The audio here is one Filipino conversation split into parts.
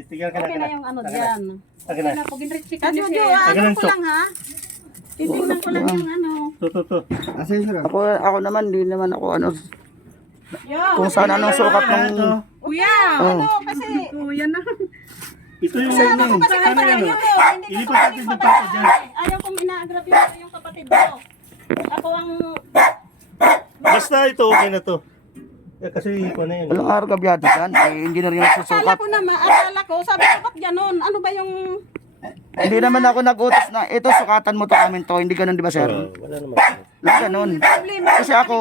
Sticker ka na. Okay na yung ano dyan. Okay na. Na, pag in-recheck Kasi niyo Jojo, siya. Tagal ano ng ko chok. lang ha? Titingnan ko lang yung ano. To. Ako naman, hindi naman ako ano, Yo, kung saan anong sukat ng... kuya, Oh. ano kasi. Kuya na. Ito yung Sa inyo. Kasi kapatid ano? nyo. Hindi ko Ilipat natin yung papa dyan. Ayaw kong ina-aggravate yung kapatid ko. Ako ang... Basta ito, okay na to. Kasi iko na yun. Walang araw gabyado dyan, ay engineer yung Akala susukat. ko naman, akala ko, sabi ko, ba't ganon? Ano ba yung... Hindi naman ako nag-utos na, ito sukatan mo to amin to, hindi ganun di ba sir? Wala naman. Wala ganun. Kasi ako,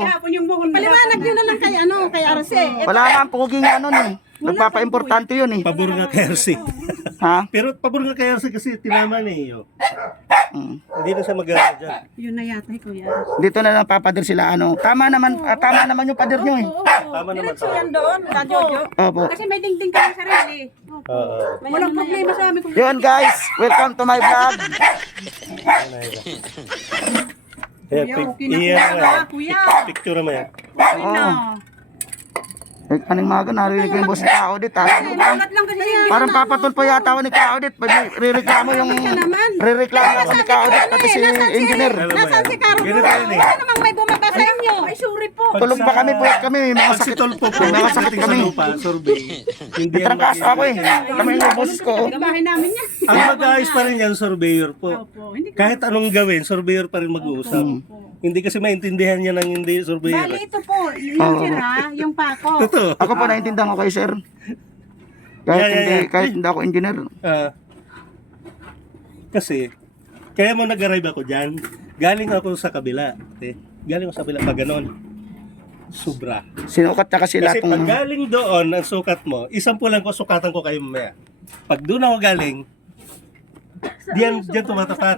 Paliwanag nyo na lang kay ano, kay Arce. wala nga ang puging ano eh. Nagpapa-importante yun eh. Pabor nga kay RC. Ha? Pero pabor nga kay RC kasi tinama na eh. Mm. Hindi na siya mag-aaral dyan. Yun na yata, kuya. Dito na lang papadir sila ano. Tama naman yung padir nyo eh. Tama naman Diretso to. yan doon, ka Jojo. Opo. Kasi may dingding kami sarili. Walang problema sa amin kung Yun guys, welcome to my vlog. Kaya, okay na kuya, kuya. picture mo yan. Oo. Eh, kaning maga narinig ko yung boss ni Kaodit ha. Ulat lang kasi hindi Parang papatol pa yata ako ni Kaodit. Rireklamo yung... Rireklamo ako ni Kaodit pati si engineer. Nasaan si Carlo? Ganito yun eh. Ano namang may bumaba sa inyo? Ay, sorry po. Tulog pa kami, puyat kami. May mga Pag si sakit. Tolpo po, May mga sakit pagdating sa kami. lupa, survey. Hindi yan Trangkas ako eh. Kami yung boss ko. Bahay namin yan. Ang mag-aayos pa rin yan, surveyor po. Opo, hindi Kahit anong gawin, surveyor pa rin mag-uusap. Hindi kasi maintindihan niya ng hindi surveyor. Bali ito po, yung sira, yung pako. Totoo. Ako po naintindihan ko kay sir. Kahit hindi ako engineer. Kasi, kaya mo nag-arrive ako dyan, galing ako sa kabila. Galing ako sa kabila, pag ganon. Sobra. Sinukat niya kasi lahat Kasi pag ng... galing doon, ang sukat mo, isang pulang ko, sukatan ko kayo mamaya. Pag doon ako galing, diyan tumatapat.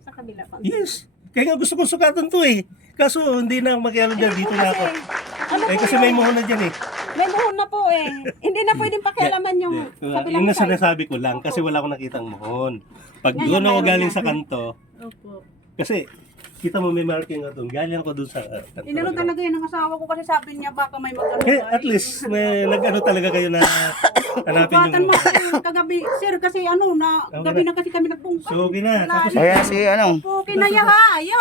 Sa kabila pa. Yes. Kaya nga gusto kong sukatan to eh. Kaso hindi na makialam dyan, dito na ako. Kasi may muhon na dyan eh. May buhon na po eh. Hindi na pwedeng pakialaman yung kabilang Yung side. sinasabi ko lang, kasi wala akong nakitang muhon. Pag doon ako galing sa kanto, Opo. kasi kita mo may marking nga doon, galing ako doon sa kanto. Inano talaga yun ang asawa ko kasi sabi niya baka may mag-ano. Eh, at least, may nag-ano talaga kayo na hanapin Bukatan yung... mo kasi kagabi, sir, kasi ano, na gabi na kasi kami nagbungkat. So, gina. Tapos, Ayan si ano. Po, kinaya ha, ayo.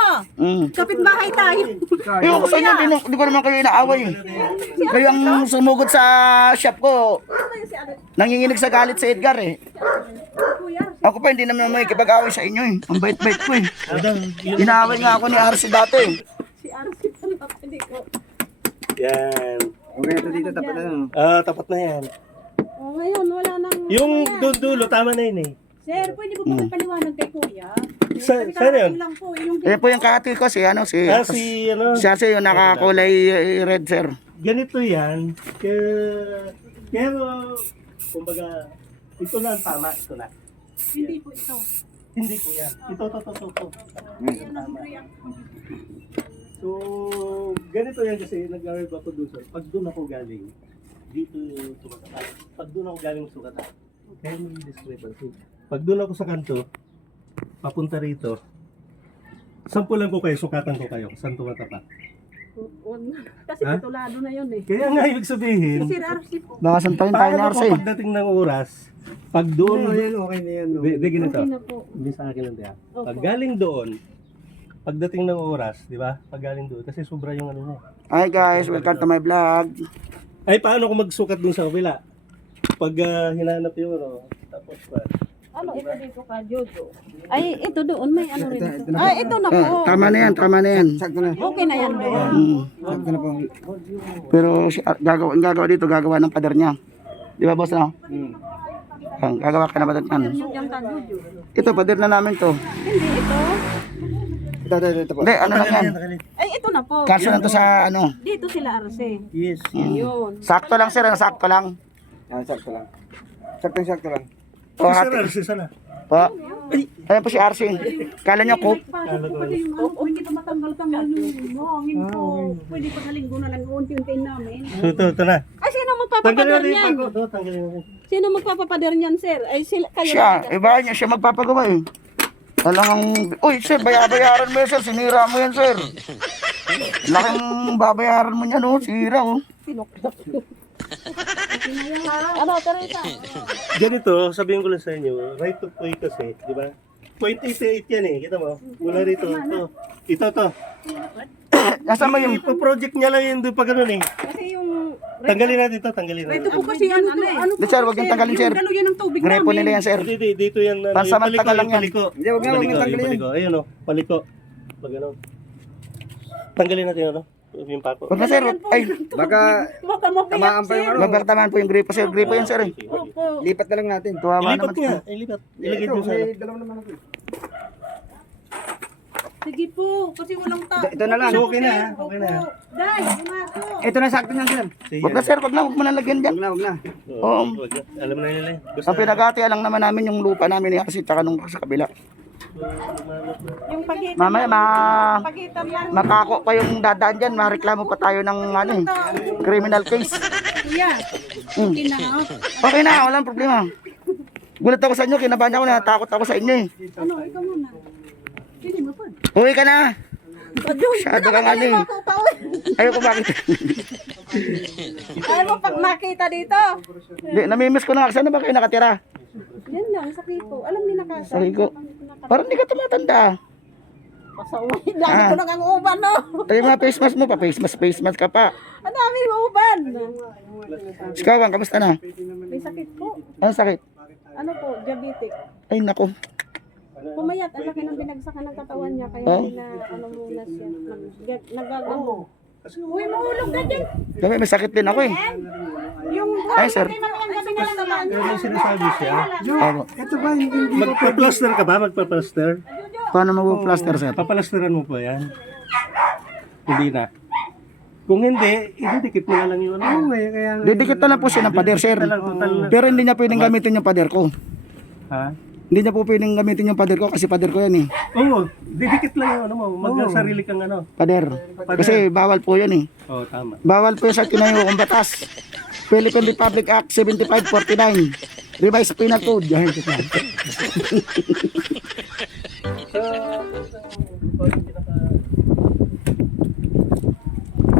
Kapit-bahay tayo. Yung sa inyo, di ko naman kayo inaaway eh. Kayo ang sumugod sa shop ko. Nanginginig sa galit sa Edgar eh. Ako pa hindi naman may kipag-away sa inyo eh. Ang bait-bait ko eh. Inaaway nga ako ni RC dati eh. Si Arce pala, hindi ko. yan. Okay, ito dito tapat na. Tapat na yan. Oh, ngayon, wala nang... Yung dulo, tama na yun eh. Sir, pwede po ba paliwanag kay kuya? Saan yun? Lang po, yung Ayan po yung kahati ko si ano si... Si ano, Si RC yung nakakulay red sir. ganito yan. Pero, kumbaga, ito na ang tama, ito na. hindi po ito. Hindi po yan. Ito. Tama. So, ganito yan kasi nag-arrive ako doon sir. Pag doon ako galing, dito sukatan. Pag doon ako galing sukatan, kaya may discrepancy. Pag doon ako sa kanto, papunta rito, sampulan ko kayo, sukatan ko kayo, saan tumatapat. Huwag na. Kasi Ha? titulado na yun eh. Kaya nga ibig sabihin, Sir Arce po. Baka santayin tayo ni paano RC. kung pagdating ng oras, pag doon, okay na yan. Di ganito. Okay na po. Hindi sa akin lang diyan. Opo. Pag galing doon, pagdating ng oras, di ba? Pag galing doon, kasi sobra yung ano niya. Hi guys, welcome to my vlog. Ay, paano kung magsukat doon sa kabila? Pag hinanap yung ano, tapos pa. Ano ito dito ka, Jojo? Ay, ito doon, may ano rin ito. Ay, ito na po. Tama na yan, tama na yan. Okay na yan doon. Pero gagawa dito, gagawa ng pader niya. Di ba boss na? Gagawa ka na pader niyan. Yung ka, Jojo. Ito, pader na namin to. Hindi ito. Hindi, ano lang yan. Ay, ito na po. Kaso lang to sa ano. Dito sila, Arce. Yes. Yun. Sakto lang sir, sakto lang. Sakto lang. Sakto lang. O, Sir, hati. sana. Po. Ayan po si RC. Kala niya cook. Pasok ko pati yung ano, hindi pa matanggal-tanggal yung hangin po. Pwede pa sa linggo na lang, unti-untiin namin. So, ito na. Ay, sino Tanggalin magpapapader natin yung niyan? pako. Ito, tanggalin natin. Sino magpapapader niyan, sir? Ay, sila, kayo Siya, na. iba niya, siya magpapagawa eh. Talagang, uy sir, bayaran mo yan sir, sinira mo yan sir. Laking babayaran mo niya no, sira oh. Ano, Teresa? Ganito, sabihin ko lang sa inyo, right to point kasi, di ba? 0.88 yan eh, kita mo? Mula rito, ito. Nasaan mo yung... Ipo-project niya lang yun doon pa ganun eh. Kasi yung... Tanggalin natin ito, tanggalin Ito natin. po kasi ano to, ano Di, sir, huwag yung tanggalin, sir. Yung gano'n yan ng tubig Grepo namin. nila yan, sir. Hindi, dito yan. Ano, Pansamantala lang yan. Paliko. Hindi, wag nga, wag nga tanggalin yan. Paliko. Ayun o, paliko. Pag ano. Tanggalin natin ano, yung pako. Huwag na, sir. Ay, Baka Baka mapiyak, tamaan pa yung ano. mabartaman po yung gripo, sir. Gripo yan, sir. Opo. Lipat na lang natin. Tuwawa Ilipat naman. nga, ilipat. Ilagay Ito, dun sa ano. may dalawa naman ako. Sige po, kasi walang Ito na lang. So, okay na, ha? Okay na. Day, yumato. Ito na sakto niyan, sir. Sige. Huwag na, sir. Huwag na. Huwag mo na lagyan dyan. Wag na, wag na. Oo. Wag na. Alam na nila eh. Basta, Ang pinagatian lang naman namin yung lupa namin kasi tsaka nung sa kabila. Yung pagitan, Mamaya, pagitan lang. makako pa yung dadaan dyan. Mareklamo pa tayo ng ano eh, criminal case. Kuya, Hmm. kina. Okay na, walang problema. Gulat ako sa inyo, kinabahan ako, natakot ako sa inyo eh. Ano, ikaw muna. Hindi mo pa. Uwi ka na. Masyado kang ano eh. Ayoko bakit. Ayaw mo pag makita dito. Di, namimiss ko na. Saan na ba kayo nakatira? Yan lang, sa Kiko. Alam ni Nakasa. Sa Rico. Parang di ka tumatanda. Pasaway. Dami ko nang ang uban, no? Tayo mga face mask mo pa. Face mask ka pa. Ang dami ng uban. Ikaw, Wang, kamusta na? May sakit po. Ano sakit? Ano po, diabetic. Ay, nako. Pumayat, ang laki ng binagsakan ng katawan niya. Kaya Oh. hindi na, ano muna siya. Nagagamo. Uy, mahulog ka dyan. Dami, may sakit din ako eh. Yung Ay, sir. yung gabi na lang naman. Pero may sinasabi siya. Opo. Ito ba yung hindi? Magpa-plaster ka ba? Magpa-plaster? Paano mag-plaster, sir? Papalasteran mo pa yan? Hindi na. Kung hindi, ididikit mo na lang yung ano. Kaya Didikit na lang po siya ng pader, sir. Total na. Pero hindi niya pwedeng gamitin yung pader ko. Ha? Hindi niya po pwedeng gamitin yung pader ko kasi pader ko yan eh. Oo, didikit lang yung ano mo. Mag-sarili kang ano. Pader. Kasi bawal po yan eh. Oo, tama. Bawal po yan sa tinayo kong batas. Philippine Republic Act 7549. Revised Penal Code. Yan. So,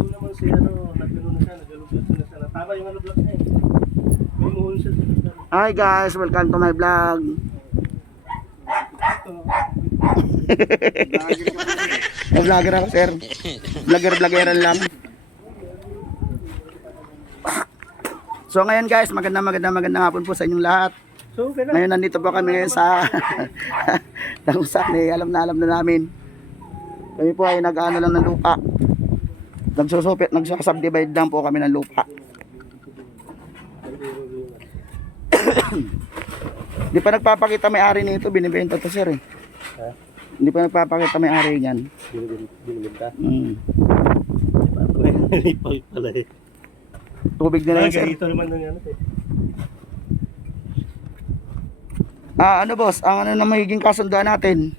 naman si ano, nagano na siya, nagalugat na siya. Tama yung ano block niya eh. May muhon siya sa gitna. Hi guys, welcome to my vlog. Vlogger ako, sir. Vloggeran lang. So ngayon guys, magandang hapon po sa inyong lahat. So, okay na. Ngayon nandito po kami ngayon sa Tangusap ni alam na namin. Kami po ay nag-ano lang ng lupa. Nagsasubdivide lang po kami ng lupa. Hindi pa nagpapakita may-ari nito, binibenta to, sir eh. Ha? Hindi pa nagpapakita may-ari niyan. Binibenta. Ipawit pala eh. Tubig nila yan, sir. Ito naman ng ano eh. Ano boss, ang ano na magiging kasunduan natin.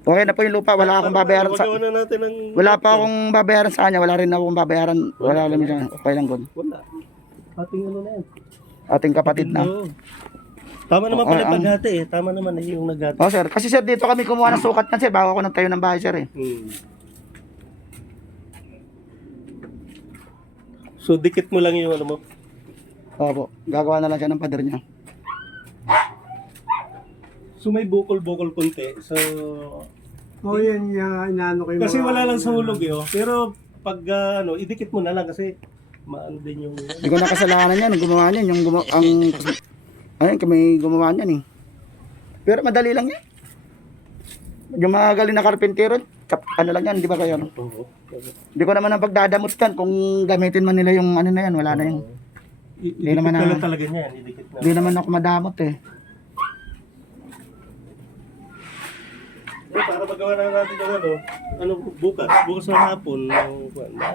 Okay na po yung lupa, wala akong babayaran sa... Magawa na natin ng... Wala pa akong babayaran sa kanya, wala rin akong babayaran. Wala rin siya, okay lang good. Wala. Ating ano na yan. Ating kapatid na. Oo. Tama naman Oo, pala ang- paghati eh. Tama naman eh yung naghati. Oh sir, kasi sir dito kami kumuha ng sukat na sir, bago ako nagtayo ng bahay sir eh. So, dikit mo lang yung ano mo. Opo, gagawa na lang siya ng pader niya. So, may bukol-bukol konti. So, Oh, yan yung inaano ko yung kasi wala lang sa hulog eh. Oh. Pero, pag ano, idikit mo na lang kasi maano din yung... Hindi ko nakasalanan yan, ang gumawa niyan, yung gumawa, ayun, kami gumawa niyan eh. Pero madali lang yan. Yung mga galing na karpintero, ano lang yan, di ba kayo? Oo. Hindi ko naman ang pagdadamutan kung gamitin man nila yung ano na yan, wala na yun. Idikit naman ka na- lang talaga niyan. Idikit na. Hindi naman ako madamot eh. Para magawa na natin yung ano, bukas ng hapon.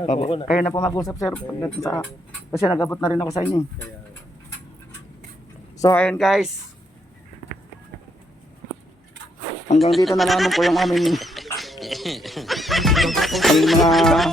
Opo. Kayo na po mag-usap sir, pagdating sa... Kasi nag-abot na rin ako sa inyo eh. So ayun guys. Hanggang dito na lamang po yung aming ang mga